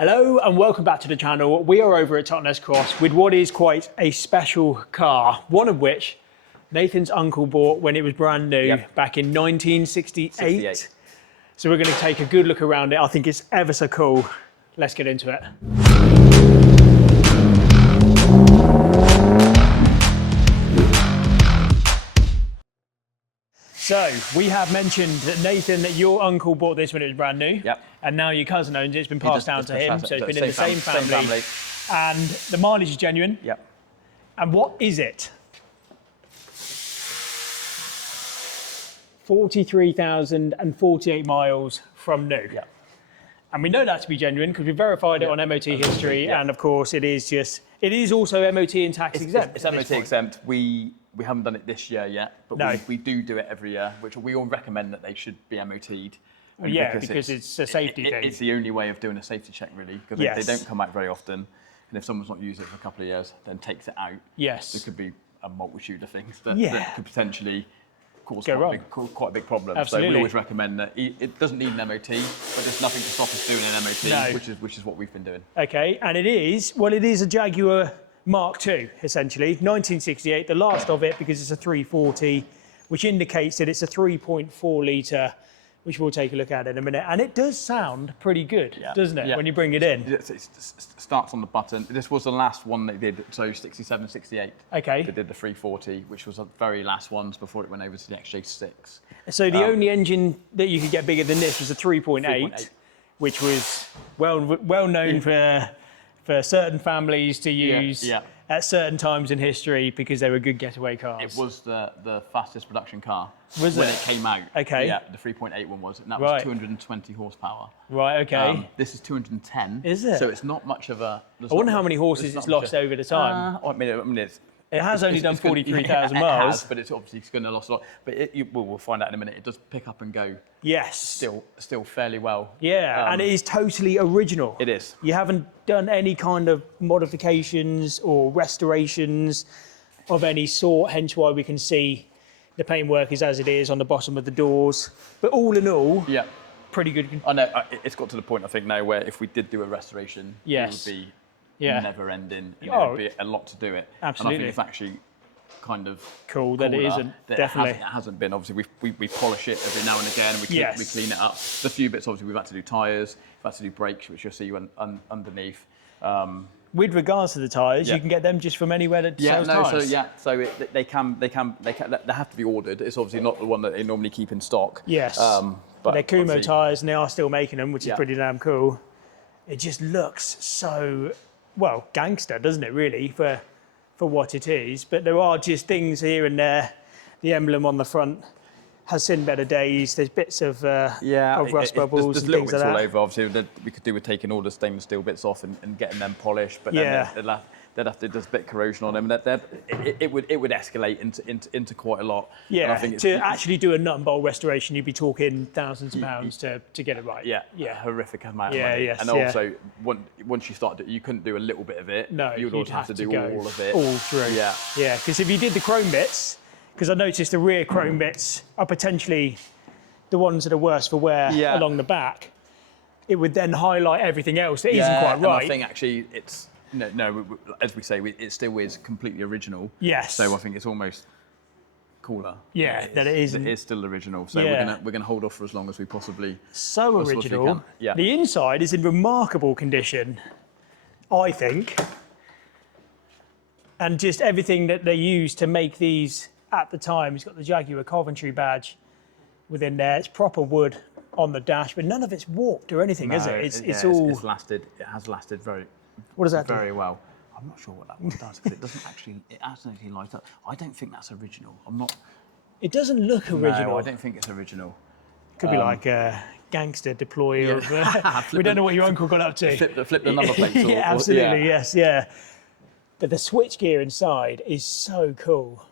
Hello and welcome back to the channel. We are over at Totnes Cross with what is quite a special car, one of which Nathan's uncle bought when it was brand new back in 1968. So we're going to take a good look around it. I think it's ever so cool. Let's get into it. So we have mentioned that Nathan, that your uncle bought this when it was brand new. Yep. And now your cousin owns it. It's been passed down to him. So it's been in the same family. And the mileage is genuine. Yep. And what is it? 43,048 miles from new. Yep. And we know that to be genuine because we verified it on MOT history. And of course it is also MOT and tax exempt. It's MOT exempt. We haven't done it this year yet, but we do it every year, which we all recommend that they should be MOT'd. Well, yeah, because it's a safety thing. It's the only way of doing a safety check, really, because they don't come out very often. And if someone's not used it for a couple of years, then takes it out, there could be a multitude of things that could potentially cause quite a big problem. Absolutely. So we always recommend that it doesn't need an MOT, but there's nothing to stop us doing an MOT, which is what we've been doing. Okay, and it is a Jaguar Mark II, essentially, 1968, the last of it, because it's a 340, which indicates that it's a 3.4 litre, which we'll take a look at in a minute. And it does sound pretty good, doesn't it, when you bring it in? It starts on the button. This was the last one they did, so 67, 68. Okay. They did the 340, which was the very last ones before it went over to the XJ6. So the only engine that you could get bigger than this was a 3.8, which was well known for certain families to use at certain times in history because they were good getaway cars. It was the fastest production car when it came out. Okay. Yeah, the 3.8 one was, and that was 220 horsepower. Right, okay. This is 210. Is it? So it's not much of a... I wonder how many horses it's lost over the time. I mean, it has only done 43,000 miles. It has, but it's obviously going to lose a lot. But we'll find out in a minute. It does pick up and go. Yes. Still fairly well. Yeah, and it is totally original. It is. You haven't done any kind of modifications or restorations of any sort, hence why we can see the paintwork is as it is on the bottom of the doors. But all in all, pretty good. I know, it's got to the point, I think, now where if we did do a restoration, it would be never ending, and it would be a lot to do it. Absolutely. And I think it's actually kind of cool that it isn't. Definitely. It hasn't been. Obviously, we polish it every now and again, and we clean it up. The few bits, obviously, we've had to do tyres, we've had to do brakes, which you'll see underneath. With regards to the tyres, you can get them just from anywhere that sells tyres. So they have to be ordered. It's obviously not the one that they normally keep in stock. Yes. But they're Kumo tyres, and they are still making them, which is pretty damn cool. It just looks so, well, gangster, doesn't it, really, for what it is. But there are just things here and there. The emblem on the front has seen better days. There's bits of rust bubbles there's and little things bits like all that. over. Obviously, we could do with taking all the stainless steel bits off and getting them polished. But then there's a bit of corrosion on them. It would escalate into quite a lot. Yeah, and I think to actually do a nut and bolt restoration, you'd be talking thousands of pounds to get it right. Yeah, a horrific amount of money. And also, once you start, you couldn't do a little bit of it. No, you'd also have to do all of it. All through. Yeah. Yeah, because if you did the chrome bits, because I noticed the rear chrome bits are potentially the ones that are worse for wear along the back, it would then highlight everything else that isn't quite right. And I think actually it's, no, as we say, it still is completely original. Yes. So I think it's almost cooler. Yeah, that it isn't. It is still original. So we're gonna hold off for as long as we possibly So original. Yeah. The inside is in remarkable condition, I think. And just everything that they used to make these at the time. It's got the Jaguar Coventry badge within there. It's proper wood on the dash, but none of it's warped or anything, is it? It's all. It's lasted. It has lasted very. What does that do? Very well. I'm not sure what that one does because it doesn't actually. It actually lights up. I don't think that's original. I'm not. It doesn't look original. No, I don't think it's original. Could be like a gangster deploy. We don't know what your uncle got up to. Flip the number plates. Absolutely. Yes. Yeah. But the switchgear inside is so cool.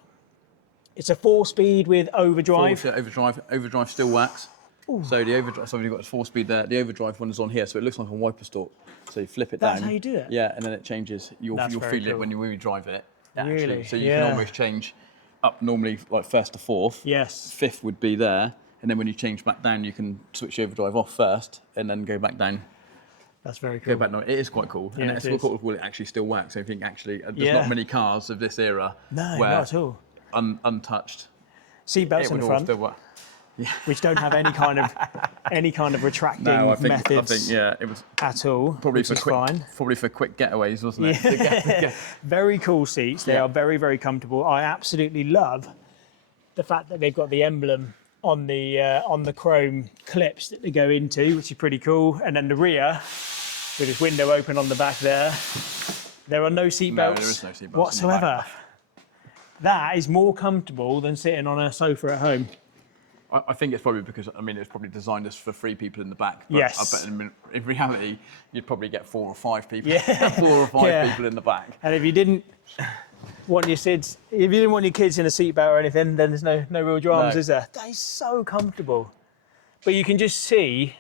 It's a 4-speed with overdrive. Overdrive still works. Ooh. So the overdrive, so we've got a 4-speed there. The overdrive one is on here, so it looks like a wiper stalk. So you flip it down. That's how you do it? Yeah, and then it changes. You'll feel it when you drive it. Really? Actually. So you can almost change up normally like first to fourth. Yes. Fifth would be there. And then when you change back down, you can switch the overdrive off first and then go back down. That's very cool. It is quite cool. And it's quite cool. Will it actually still work? So I think actually there's not many cars of this era where not at all. Untouched. Seatbelts in the front, which don't have any kind of retracting methods. I think it was at all. Probably for quick getaways, wasn't it? Yeah. Very cool seats. They are very, very comfortable. I absolutely love the fact that they've got the emblem on the chrome clips that they go into, which is pretty cool. And then the rear, with its window open on the back there are no seat belts, there is no seat belts whatsoever. That is more comfortable than sitting on a sofa at home. I think it's probably because, it's probably designed as for 3 people in the back. But yes. I bet in reality, you'd probably get 4 or 5 people. Yeah. 4 or 5 people in the back. And if you didn't want your kids in a seatbelt or anything, then there's no real dramas, is there? That is so comfortable. But you can just see,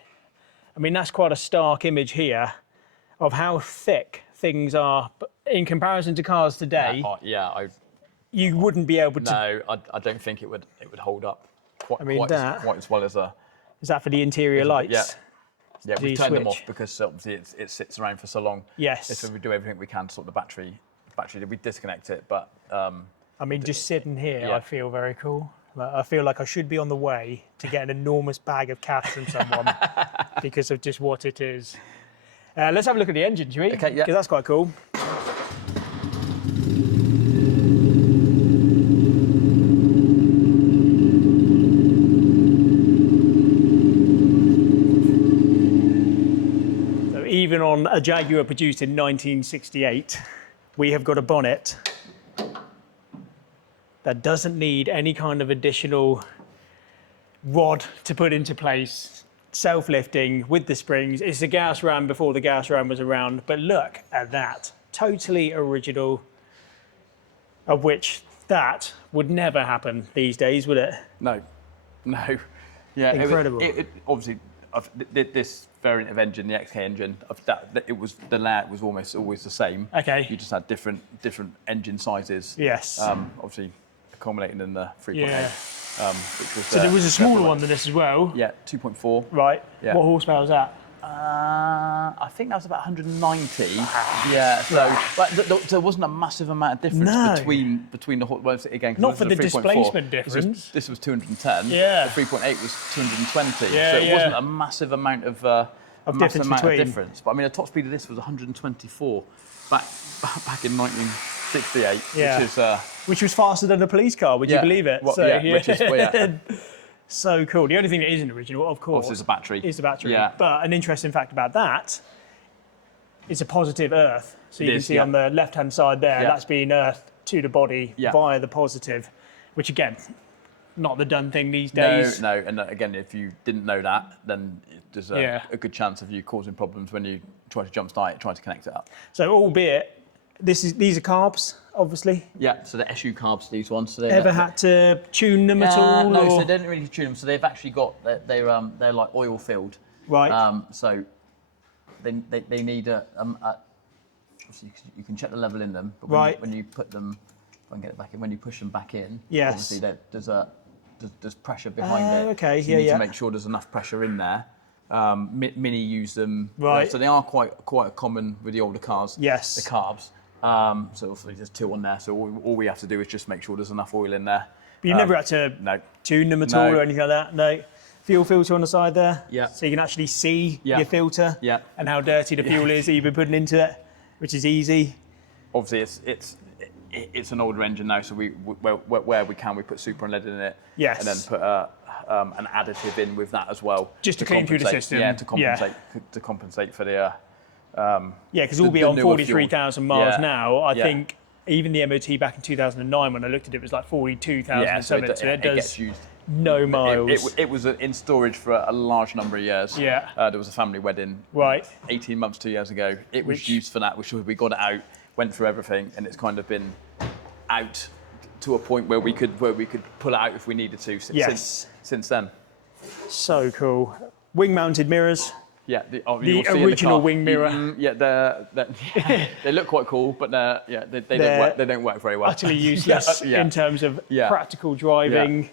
that's quite a stark image here of how thick things are. But in comparison to cars today, you wouldn't be able to. No, I don't think it would hold up quite as well as a. Is that for the interior lights? Yeah, we turned them off because obviously it sits around for so long. Yes. So we do everything we can to sort the battery, we disconnect it, but. Just sitting here, I feel very cool. I feel like I should be on the way to get an enormous bag of cash from someone because of just what it is. Let's have a look at the engine, shall we? Okay, yeah. Because that's quite cool. So even on a Jaguar produced in 1968, we have got a bonnet that doesn't need any kind of additional rod to put into place. Self-lifting with the springs. It's a gas ram before the gas ram was around, but look at that. Totally original, of which that would never happen these days, would it? No. Yeah, incredible. Obviously, this variant of engine, the XK engine, the layout was almost always the same. Okay. You just had different engine sizes. Yes. Obviously, accumulating in the 3.8. Which was, so there was a smaller one than this as well. Yeah, 2.4. Right. Yeah. What horsepower was that? I think that was about 190. Yeah. So, but there wasn't a massive amount of difference between the again. Not for the displacement difference. This was 210. Yeah. The 3.8 was 220. Yeah, so it wasn't a massive amount of difference. But the top speed of this was 124 back in 1968, which was faster than a police car. Would you believe it? Which is so cool. The only thing that isn't original, of course, is the battery. Yeah. But an interesting fact about that, it's a positive earth. So you can see on the left-hand side there, that's being earthed to the body via the positive, which again, not the done thing these days. No. And again, if you didn't know that, then there's a good chance of you causing problems when you try to jumpstart it, try to connect it up. So albeit, these are carbs, obviously. Yeah, so the SU carbs, these ones. So ever had to tune them at all? No, so they don't really tune them. So they've actually got they're like oil filled. Right. So they need obviously you can check the level in them, but when you put them, if I can get it back in, when you push them back in, obviously there's pressure behind it. Okay. So you need to make sure there's enough pressure in there. Mini use them. Right. So they are quite common with the older cars. Yes. The carbs. So obviously there's 2 on there. So all we have to do is just make sure there's enough oil in there. But you never had to tune them at all or anything like that? No. Fuel filter on the side there. Yeah. So you can actually see your filter. Yeah. And how dirty the fuel is that you've been putting into it, which is easy. Obviously it's an older engine now, so where we can, we put super and lead in it. Yes. And then put an additive in with that as well. Just to clean through the system. Yeah, to compensate for the. Because we'll be on 43,000 miles now. I think even the MOT back in 2009, when I looked at it, was like 42,000 something. So it gets used. No miles. It was in storage for a large number of years. Yeah. There was a family wedding. Right. 18 months, 2 years ago. It was used for that. We got it out, went through everything, and it's kind of been out to a point where we could pull it out if we needed to. Since then. So cool. Wing-mounted mirrors. Yeah, the original wing mirror. They look quite cool, but they don't work very well. Utterly useless in terms of practical driving.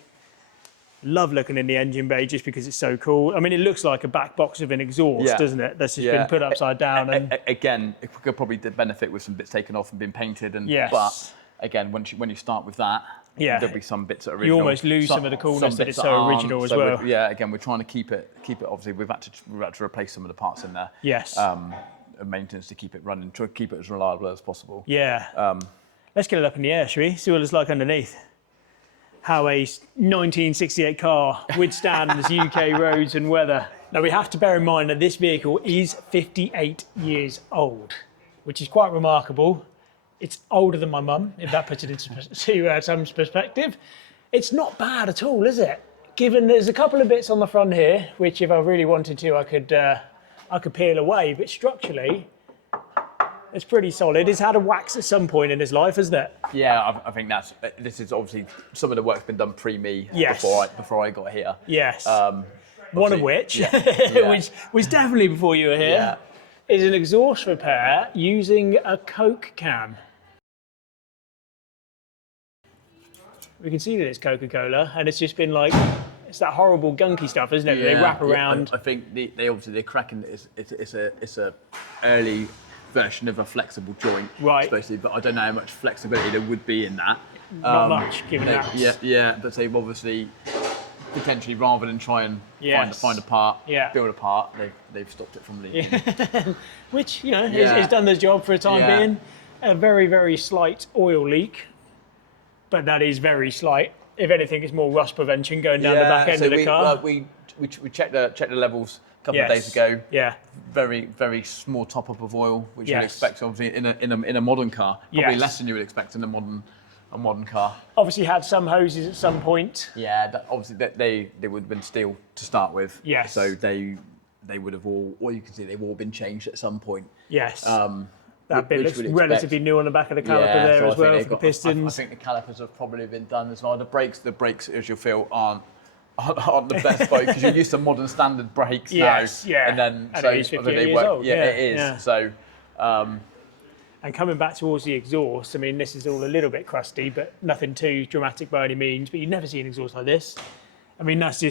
Love looking in the engine bay just because it's so cool. I mean, it looks like a back box of an exhaust, doesn't it? That's just been put upside down. And again, it could probably benefit with some bits taken off and been painted. And but again, when you start with that, there'll be some bits that are original. You almost lose some of the coolness that it's so original as well. Again, we're trying to keep it. Obviously, we've had to replace some of the parts in there. Yes. Maintenance to keep it running, to keep it as reliable as possible. Yeah. Let's get it up in the air, shall we? See what it's like underneath. How a 1968 car withstands UK roads and weather. Now, we have to bear in mind that this vehicle is 58 years old, which is quite remarkable. It's older than my mum, if that puts it into some perspective. It's not bad at all, is it? Given there's a couple of bits on the front here, which if I really wanted to, I could peel away, but structurally, it's pretty solid. It's had a wax at some point in his life, hasn't it? Yeah, I think this is obviously some of the work's been done pre-me before I got here. Yes. One of which, which was definitely before you were here, is an exhaust repair using a Coke can. We can see that it's Coca-Cola, and it's just been like, it's that horrible gunky stuff, isn't it? They wrap around. I think they're cracking. It's a early version of a flexible joint, especially, but I don't know how much flexibility there would be in that. Not much, given that. But they've obviously potentially, rather than try and find a part, build a part, they've stopped it from leaking. Which has done the job for a time being. A very, very slight oil leak, but that is very slight. If anything, it's more rust prevention going down the back end of the car. We checked the levels a couple of days ago. Yeah. Very, very small top up of oil, which you'd expect obviously in a modern car. Probably less than you would expect in a modern car. Obviously had some hoses at some point. Yeah, obviously they would have been steel to start with. Yes. So they would have all you can see they've all been changed at some point. Yes. That bit looks relatively new on the back of the caliper there as well for the pistons. I think the calipers have probably been done as well. The brakes, as you'll feel, aren't the best boat because you're used to modern standard brakes now. Yeah. And then it is 58 years old. Yeah, it is. Yeah. So. And coming back towards the exhaust, I mean, this is all a little bit crusty, but nothing too dramatic by any means. But you never see an exhaust like this. I mean, that's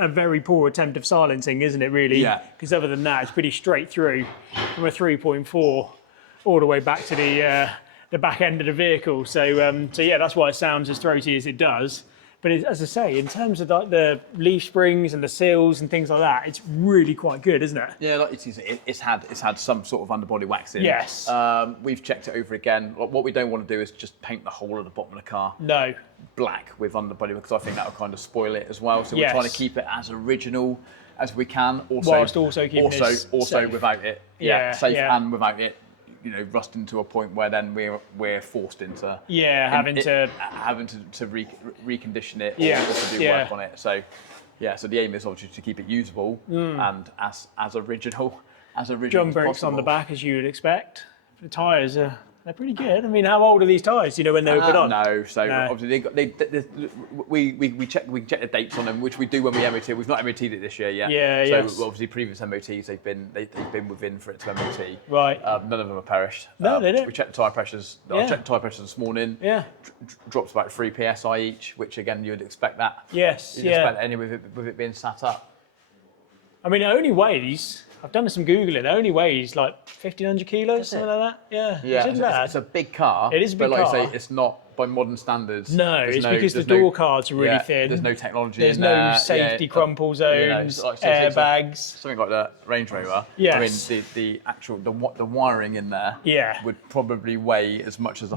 a very poor attempt of silencing, isn't it, really? Yeah. Because other than that, it's pretty straight through from a 3.4 all the way back to the back end of the vehicle. So that's why it sounds as throaty as it does. But as I say, in terms of like the leaf springs and the seals and things like that, it's really quite good, isn't it? Yeah, like it's had some sort of underbody waxing. Yes. We've checked it over again. What we don't want to do is just paint the whole of the bottom of the car. No. Black with underbody because I think that will kind of spoil it as well. So we're trying to keep it as original as we can. Whilst also keeping it safe. Without it. Safe and without it. Rusting to a point where then we're forced into having to recondition it or to do work on it. So so the aim is obviously to keep it usable and as original as Drum brakes on the back as you would expect. The tyres they're pretty good. I mean, how old are these tyres? Do you know when they were put on? No, obviously we check the dates on them, which we do when we MOT. We've not MOT'd it this year yet. So obviously previous MOTs they've been within for it to MOT. Right. None of them are perished. No, they don't. We checked the tyre pressures. I checked the tyre pressures this morning. Yeah. Drops about 3 psi each, which again you would expect that. Yes. You'd expect any with it being sat up. I mean, it only weighs. I've done some Googling. It only weighs like 1,500 kilos, something like that. Yeah. It's a big car. It is a big car. But like I say, it's not by modern standards. No, it's because the door cards are really thin. There's no technology in there. There's no safety crumple zones, airbags. Something like the Range Rover. Yes. I mean, the actual wiring in there would probably weigh as much as the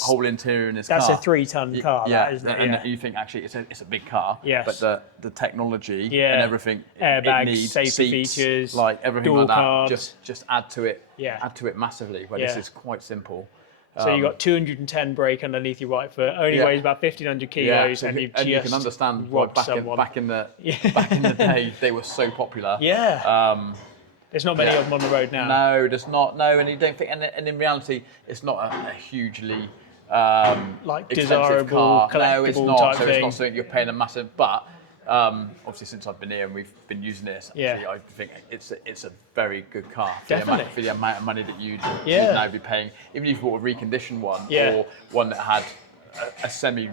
whole interior in this car. That's a 3-ton car, isn't it? And you think actually it's a big car. Yes. But the technology and everything, airbags, it needs safety seats, features, like everything door like that, cards. just add to it. Add to it massively. Where this is quite simple. So you've got 210 brake underneath your right foot, only weighs about 1,500 kilos, and you can understand why back in the day they were so popular. Yeah. There's not many of them on the road now. No, there's not. No, and you don't think, and in reality, it's not a hugely like expensive desirable, car. collectible No, it's not. type So thing. it's not something you're paying a massive. But obviously, since I've been here and we've been using this, actually, I think it's a very good car for the amount of money that you'd now be paying. Even if you bought a reconditioned one or one that had a semi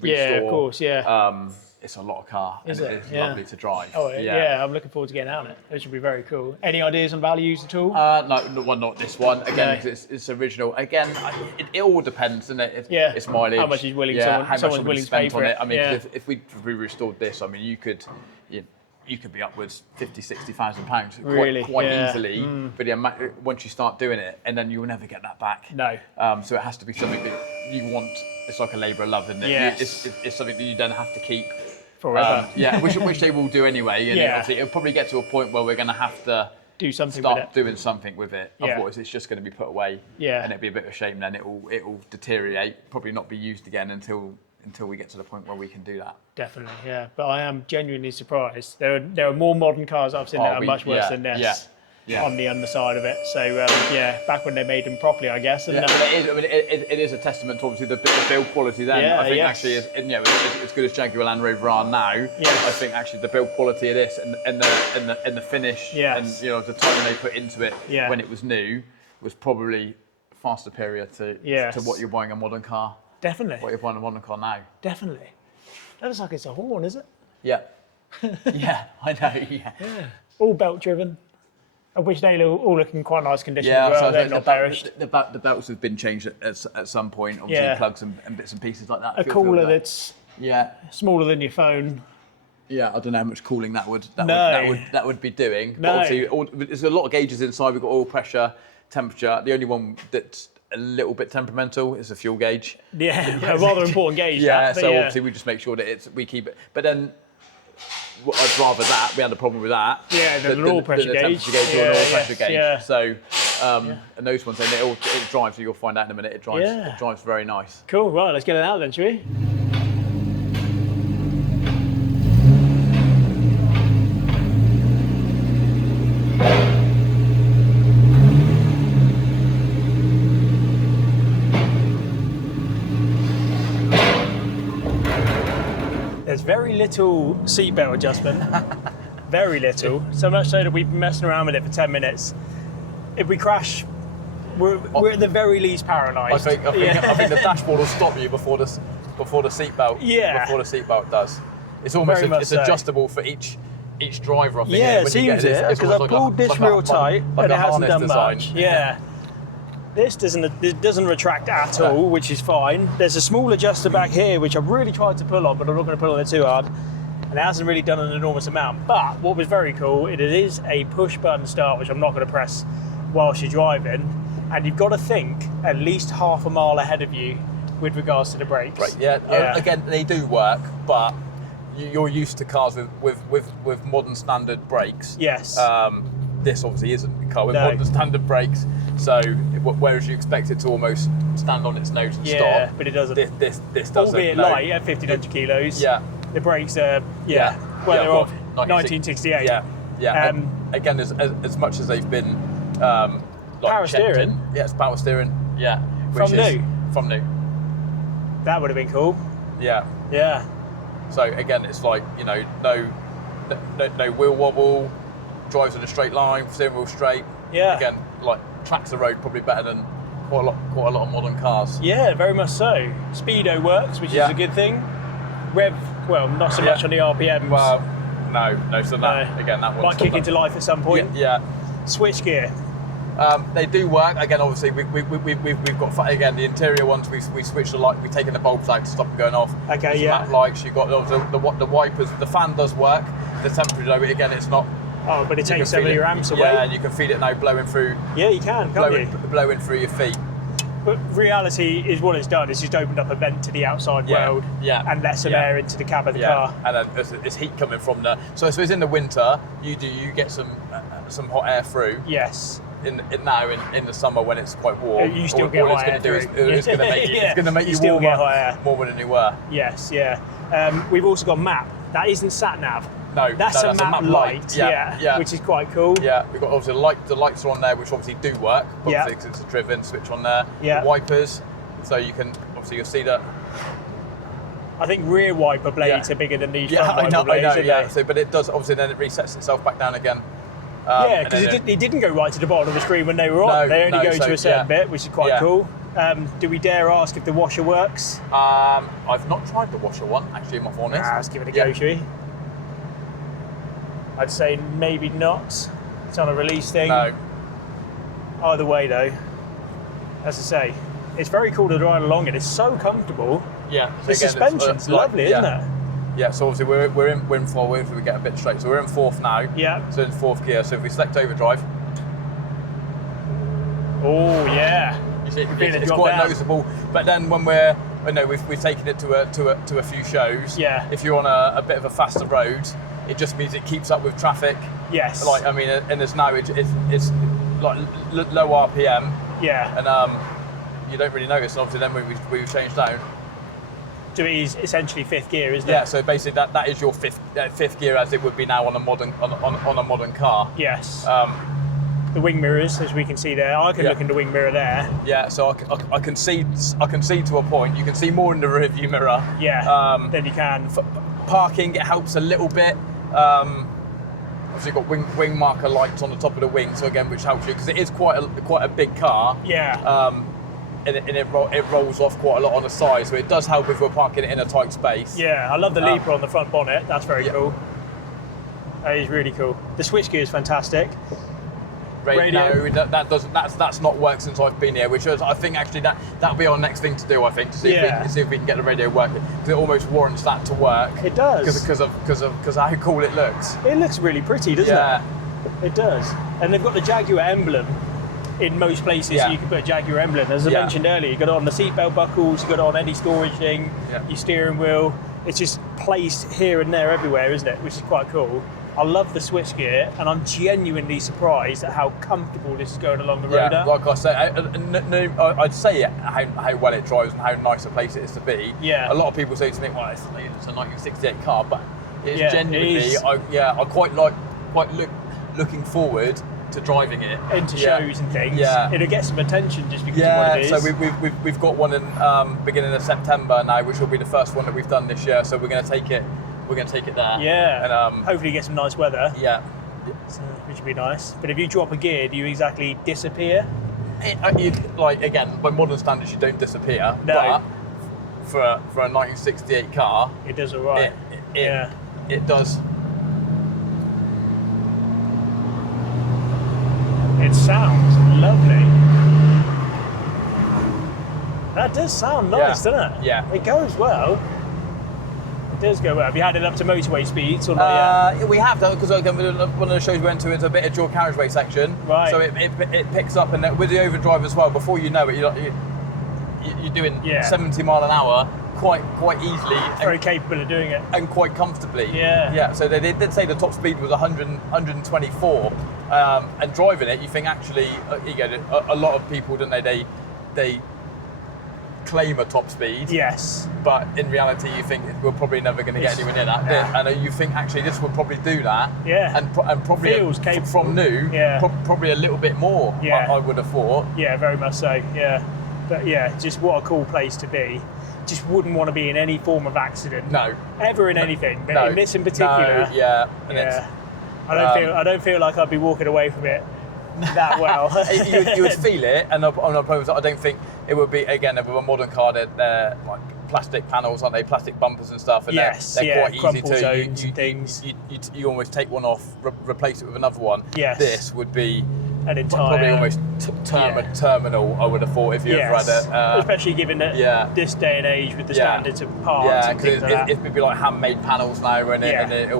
restore. Yeah, of course, yeah. It's a lot of car, and it's lovely to drive. Oh, yeah, I'm looking forward to getting out on it. It should be very cool. Any ideas on values at all? No, well, not this one. Again, because it's original. Again, it all depends, doesn't it? It's mileage. How much is willing someone's willing to pay for it. I mean, if we restored this, I mean, you could be upwards £50,000-60,000 quite easily. But once you start doing it, and then you will never get that back. No. So it has to be something that you want. It's like a labour of love, isn't it? Yes. It's something that you don't have to keep forever. Which they will do anyway. And it'll probably get to a point where we're going to have to do something start with it. doing something with it. Otherwise, it's just going to be put away. And it'll be a bit of a shame. Then it will deteriorate. Probably not be used again until we get to the point where we can do that. Definitely, yeah. But I am genuinely surprised. There are more modern cars I've seen that are much worse than this. On the underside of it. So back when they made them properly, I guess. And it is a testament to obviously the build quality then. I think actually, as good as Jaguar Land Rover are now, I think actually the build quality of this and the finish and the time they put into it when it was new was probably far superior to what you're buying a modern car. Definitely. What you're buying a modern car now. Definitely. That looks like it's a horn, is it? Yeah. Yeah, I know. Yeah. All belt driven. Of which they all look in quite nice condition as well. They're not perished. The belts have been changed at some point. Obviously, plugs and bits and pieces like that. A cooler that's smaller than your phone. Yeah, I don't know how much cooling that would be doing. No. But obviously, there's a lot of gauges inside. We've got oil pressure, temperature. The only one that's a little bit temperamental is the fuel gauge. Yeah, a rather important gauge. Obviously we just make sure that we keep it. But then I'd rather that. We had a problem with that. Yeah, than an oil pressure gauge. Temperature gauge or an oil pressure gauge. Yeah. So, and those ones, it drives. You'll find out in a minute. It drives. It drives very nice. Cool. Right, let's get it out then, shall we? There's very little seatbelt adjustment, very little. So much so that we've been messing around with it for 10 minutes. If we crash, we're at the very least paralysed. I think the dashboard will stop you before the seatbelt. Before the seatbelt does. It's almost adjustable for each driver. I think. Yeah, it seems it because I pulled this real tight and it hasn't done much. Yeah. This doesn't retract at all, which is fine. There's a small adjuster back here, which I've really tried to pull on, but I'm not going to pull on it too hard. And it hasn't really done an enormous amount. But what was very cool, it is a push button start, which I'm not going to press whilst you're driving. And you've got to think at least half a mile ahead of you with regards to the brakes. Right, yeah. Again, they do work, but you're used to cars with modern standard brakes. Yes. This obviously isn't a car with modern standard brakes, so whereas you expect it to almost stand on its nose and stop. Yeah, but it doesn't. This doesn't. Albeit light at 1,500 kilos. Yeah. The brakes are they're of 1968. Yeah. Again, as much as they've been power steering. Yes, power steering. Yeah. From new. That would have been cool. Yeah. Yeah. So again, it's like no wheel wobble. Drives in a straight line, steering wheel straight. Yeah. Again, like tracks the road probably better than quite a lot of modern cars. Yeah, very much so. Speedo works, which is a good thing. Rev, not so much on the RPMs. Well, no. So that might kick into life at some point. Yeah. Switch gear. They do work. Again, obviously we've got the interior ones. We switched the light. We've taken the bulbs out to stop them going off. Okay. There's map lights. You got the wipers. The fan does work. The temperature though, again, it's not. Oh, but it takes some of your amps away. Yeah, and you can feel it now blowing through. Yeah, you can, can't you? Blowing through your feet. But reality is what it's done. It's just opened up a vent to the outside world and let some air into the cab of the car. And then there's heat coming from there. So it's in the winter, you get some hot air through. Yes. In the summer when it's quite warm. You still get hot air through. It's going to make you still get hot air. Warmer than you were. Yes, yeah. We've also got map. That isn't sat nav. No, that's a map light, which is quite cool. Yeah, we've got obviously the lights are on there, which obviously do work. Obviously, because it's a driven switch on there. Yeah. The wipers, so you can obviously you'll see that. I think rear wiper blades are bigger than these front wiper blades. I know, yeah. So, but it does obviously then it resets itself back down again. Because it didn't go right to the bottom of the screen when they were on. They only go to a certain bit, which is quite cool. Do we dare ask if the washer works? I've not tried the washer one, actually, if I'm honest. Let's give it a go, shall we? I'd say maybe not. It's on a release thing. No. Either way, though, as I say, it's very cool to drive along it. It's so comfortable. Yeah. The suspension's lovely, isn't it? Yeah, so obviously we're in four if we get a bit straight. So we're in fourth now. Yeah. So in fourth gear. So if we select overdrive. Oh yeah. You see, it's quite noticeable. But then when we've taken it to a few shows. Yeah. If you're on a bit of a faster road, it just means it keeps up with traffic. Yes. Like and there's now it's like low RPM. Yeah. And you don't really notice. And obviously then we've changed down. So it is essentially fifth gear, isn't it? Yeah. So basically that is your fifth gear as it would be now on a modern car. Yes. The wing mirrors, as we can see there. I can look in the wing mirror there. Yeah. So I can see to a point. You can see more in the rear view mirror. Yeah. Than you can. Parking, it helps a little bit. Obviously, you've got wing marker lights on the top of the wing, so again, which helps you because it is quite a big car. Yeah. And it rolls off quite a lot on the side, so it does help if we're parking it in a tight space. Yeah, I love the leaper on the front bonnet. That's very cool. That is really cool. The switchgear is fantastic. Radio. No, that's not worked since I've been here, which is, I think actually that'll be our next thing to do. I think to see if we can get the radio working because it almost warrants that to work. It does because of how cool it looks. It looks really pretty, doesn't it? It does. And they've got the Jaguar emblem. In most places, you can put a Jaguar emblem. As I mentioned earlier, you got it on the seatbelt buckles, you got it on any storage thing, your steering wheel. It's just placed here and there everywhere, isn't it? Which is quite cool. I love the switchgear, and I'm genuinely surprised at how comfortable this is going along the road. Yeah, like I say, I'd say how well it drives and how nice a place it is to be. Yeah. A lot of people say to me, well, it's a 1968 car, but it's genuinely, it is. I quite looking forward to driving it into shows and things. It'll get some attention just because of what it is. So we've got one in beginning of September now, which will be the first one that we've done this year. So we're going to take it. We're going to take it there. Yeah. And hopefully get some nice weather. Yeah. So, which would be nice. But if you drop a gear, do you exactly disappear? Again, by modern standards, you don't disappear. No. But for a 1968 car, it does all right. It does. It sounds lovely. That does sound nice, doesn't it? Yeah. It goes well. It does go well. Have you had it up to motorway speeds or not yet? We have done, because one of the shows we went to is a bit of dual carriageway section. Right. So it picks up, and with the overdrive as well, before you know it, you're doing 70 mile an hour quite easily. Very capable of doing it. And quite comfortably. Yeah. Yeah, so they did say the top speed was 124. And driving it, you think actually, a lot of people, don't they claim a top speed. Yes. But in reality, you think we're probably never going to get anywhere near that. Yeah. And you think actually this would probably do that. Yeah. And probably feels capable. From new. Yeah. Probably a little bit more. Yeah. I would have thought. Yeah, very much so. Yeah. But yeah, just what a cool place to be. Just wouldn't want to be in any form of accident. No. Ever in anything, but in this in particular. No. Yeah. And I don't feel like I'd be walking away from it that well. you would feel it, and on a program, I don't think it would be, again, with a modern car, they're like plastic panels, aren't they? Plastic bumpers and stuff, and they're quite easy to zones and things. You almost take one off, replace it with another one. Yes. This would be an entire, probably almost terminal, I would have thought, if you ever had it. Especially given that this day and age with the standards of parts and things like that. It would be like handmade panels now, and it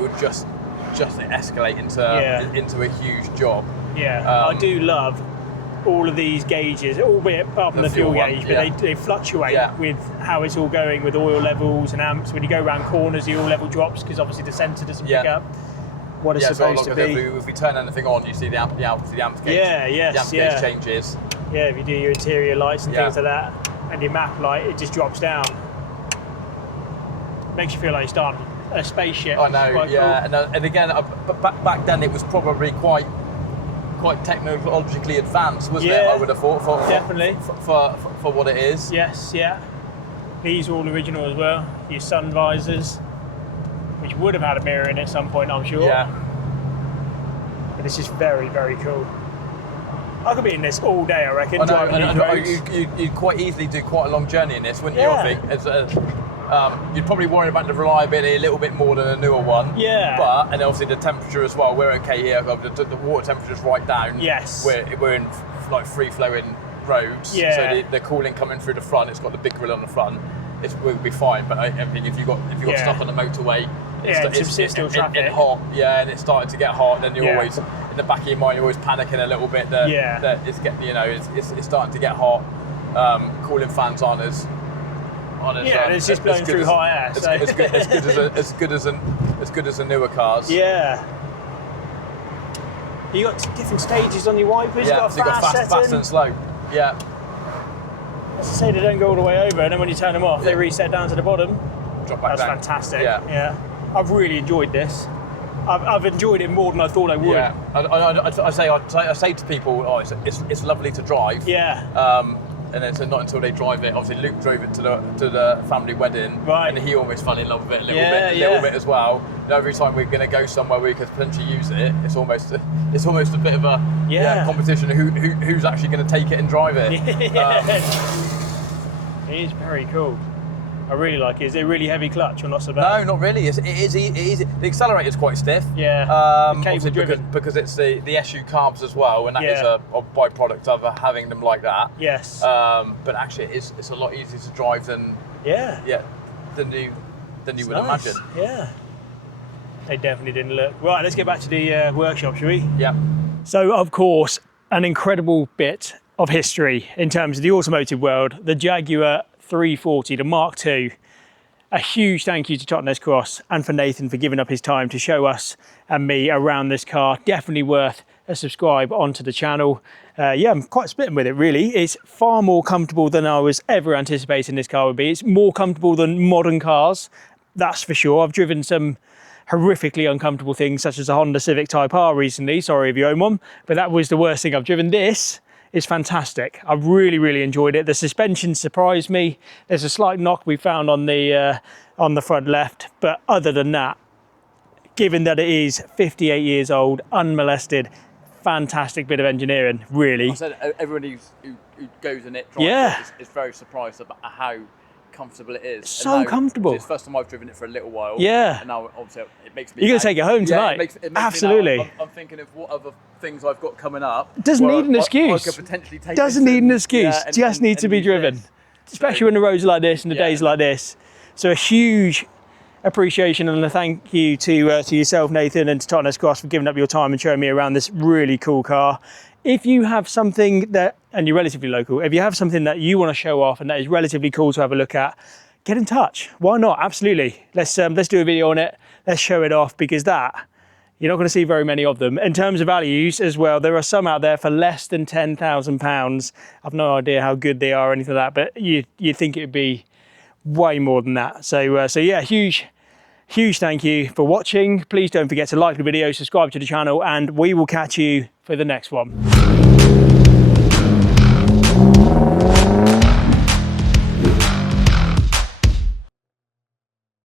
would just escalate into a huge job. Yeah, I do love all of these gauges, albeit apart from the fuel gauge, but they fluctuate with how it's all going with oil levels and amps. When you go around corners, the oil level drops because obviously the sensor doesn't pick up what it's supposed to be. If we turn anything on, you see the amp gauge. The amp gauge changes. Yeah, if you do your interior lights and things like that, and your map light, it just drops down. Makes you feel like you're starting a spaceship. I know, cool. and again, back then it was probably quite technologically advanced, wasn't it? I would have thought definitely for what it is. Yes, These are all original as well. Your sun visors, which would have had a mirror in it at some point, I'm sure. Yeah. But it's just very, very cool. I could be in this all day, I reckon. You'd quite easily do quite a long journey in this, wouldn't you? I think you'd probably worry about the reliability a little bit more than a newer one. Yeah. And obviously the temperature as well. We're okay here. The water temperature's right down. Yes. We're in like free flowing roads. Yeah. So the cooling coming through the front. It's got the big grill on the front. We'll be fine. But I think if you got stuck on the motorway. It's still traffic. Hot, and it's starting to get hot. Then you're always in the back of your mind. You're always panicking a little bit that it's getting, it's starting to get hot. Cooling fans aren't as it's just blowing through hot air. As good as the newer cars. Yeah. You got different stages on your wipers. Yeah, you got fast and slow. Yeah. As I say, they don't go all the way over, and then when you turn them off, they reset down to the bottom. Drop back That's down. fantastic. Yeah. I've really enjoyed this. I've enjoyed it more than I thought I would. Yeah. I say to people, it's lovely to drive. Yeah. And then so not until they drive it. Obviously, Luke drove it to the family wedding, right? And he almost fell in love with it a little bit as well. And every time we're going to go somewhere where we could potentially use it, it's almost a bit of a competition. Who's actually going to take it and drive it? It is very cool. I really like it. Is it a really heavy clutch or not so bad? No, not really. It is easy. The accelerator's quite stiff. Yeah. Cable driven. Because it's the SU carbs as well, and that is a byproduct of having them like that. Yes. But actually, it's a lot easier to drive than than you would imagine. Yeah. They definitely didn't look. Right, let's get back to the workshop, shall we? Yeah. So, of course, an incredible bit of history in terms of the automotive world, the Jaguar 340, the Mark II. A huge thank you to Totnes Cross and for Nathan for giving up his time to show us and me around this car. Definitely worth a subscribe onto the channel. I'm quite smitten with it, really. It's far more comfortable than I was ever anticipating this car would be. It's more comfortable than modern cars, that's for sure. I've driven some horrifically uncomfortable things such as a Honda Civic Type R recently. Sorry if you own one, but that was the worst thing I've driven. This is fantastic. I've really enjoyed it. The suspension surprised me. There's a slight knock we found on the front left, but other than that, given that it is 58 years old, unmolested, fantastic bit of engineering, really. I said everybody who goes in it drives it is very surprised about how comfortable it is. So comfortable. It's the first time I've driven it for a little while. Yeah. And now obviously it makes me. You're going to take it home tonight. It makes Absolutely. Me now, I'm thinking of what other things I've got coming up. Doesn't need an excuse. I could potentially take Doesn't need an excuse. Just needs to be driven. Especially when the roads are like this and the days like this. So a huge appreciation and a thank you to yourself, Nathan, and to Totnes Cross for giving up your time and showing me around this really cool car. If you have something that, and you're relatively local, if you have something that you want to show off and that is relatively cool to have a look at, get in touch. Why not? Absolutely. Let's do a video on it. Let's show it off, because that, you're not going to see very many of them. In terms of values as well, there are some out there for less than £10,000. I've no idea how good they are or anything like that, but you think it would be way more than that. So yeah, huge thank you for watching. Please don't forget to like the video, subscribe to the channel, and we will catch you for the next one.